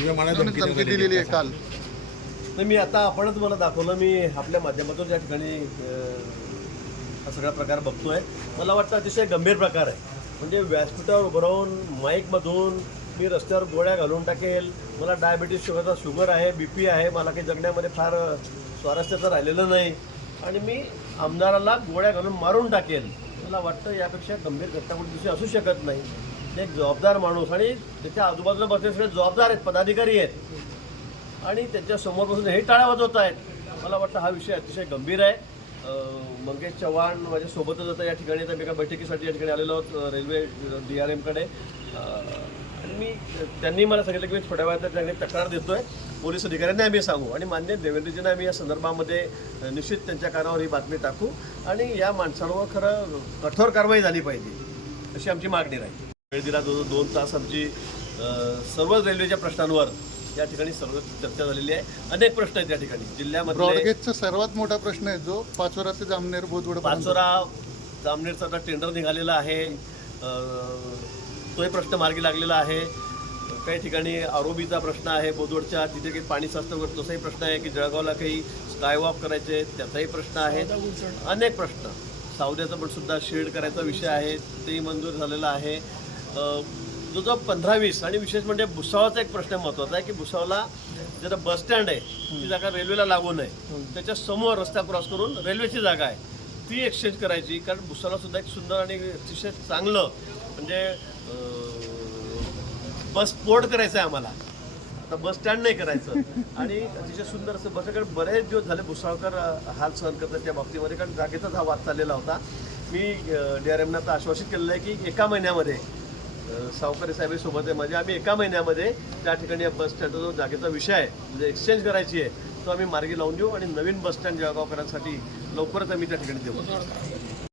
जीवे धमकी दिलेली आहे काल. नाही मी आता आपणच मला दाखवलं मी आपल्या माध्यमातून या ठिकाणी हा सगळा प्रकार बघतोय. मला वाटतं अतिशय गंभीर प्रकार आहे. म्हणजे व्यासपीठावर उभं राहून माईकमधून मी रस्त्यावर गोळ्या घालून टाकेल. मला डायबिटीस शुगर शुगर आहे बी पी आहे मला काही जगण्यामध्ये फार स्वारस्याचं राहिलेलं नाही. आणि मी आमदाराला गोळ्या घालून मारून टाकेल. मला वाटतं यापेक्षा गंभीर घटना कोणती दुसरी असू शकत नाही. ते एक जबाबदार माणूस आणि त्याच्या आजूबाजूला बसले सगळे जबाबदार आहेत पदाधिकारी आहेत. आणि त्यांच्यासमोर बसून हे टाळ्या वाजवत आहेत मला वाटतं हा विषय अतिशय गंभीर आहे. मंगेश चव्हाण माझ्यासोबतच आता या ठिकाणी आता एका बैठकीसाठी या ठिकाणी आलेलो आहोत रेल्वे डी आर एमकडे. आणि मी त्यांनी मला सांगितलं की मी थोड्या वेळात त्यांनी तक्रार देतो आहे पोलीस अधिकाऱ्यांना आम्ही सांगू. आणि मान्य देवेंद्रजींना आम्ही या संदर्भामध्ये निश्चित त्यांच्या कानावर ही बातमी टाकू. आणि या माणसांवर खरं कठोर कारवाई झाली पाहिजे अशी आमची मागणी राहील. वेळ दिला जो दोन तास आमची सर्वच रेल्वेच्या प्रश्नांवर या ठिकाणी सर्व चर्चा झालेली आहे. अनेक प्रश्न आहेत या ठिकाणी. जिल्ह्यामध्ये सर्वात मोठा प्रश्न आहे जो पाचोरा ते जामनेर बोधवड पाचोरा जामनेरचा आता टेंडर निघालेला आहे. तोही प्रश्न मार्गी लागलेला आहे. काही ठिकाणी आरोबीचा प्रश्न आहे बोदवडच्या तिथे काही पाणी साचतं वगैरे तसाही प्रश्न आहे की जळगावला काही स्कायवॉक करायचे त्याचाही प्रश्न आहे. अनेक प्रश्न. सावद्याचा पण सुद्धा शेड करायचा विषय आहे तेही मंजूर झालेला आहे. जो जो पंधरा वीस आणि विशेष म्हणजे भुसावळचा एक प्रश्न महत्त्वाचा आहे की भुसावळला जरा बस स्टँड आहे ती जागा रेल्वेला लागून आहे त्याच्यासमोर रस्ता क्रॉस करून रेल्वेची जागा आहे. ती एक्सचेंज करायची कारण भुसावळला सुद्धा एक सुंदर आणि अतिशय चांगलं म्हणजे बस पोर्ट करायचं आहे आम्हाला. आता बस स्टँड नाही करायचं. आणि अतिशय सुंदर असं बसाकडे बरेच दिवस झाले भुसावळकर अं, हाल सहन करतात त्या बाबतीमध्ये कारण जागेचाच हा वाद चाललेला होता. मी डी आर एमना आता आश्वासित केलेलं आहे की एका महिन्यामध्ये सावकारी साहेबांसोबत आहे. म्हणजे आम्ही एका महिन्यामध्ये त्या ठिकाणी या बस स्टँडचा जो जागेचा विषय आहे म्हणजे एक्सचेंज करायची आहे तो आम्ही मार्गी लावून देऊ आणि नवीन बस स्टँड जळगावकरांसाठी लवकरच आम्ही त्या ठिकाणी देऊ.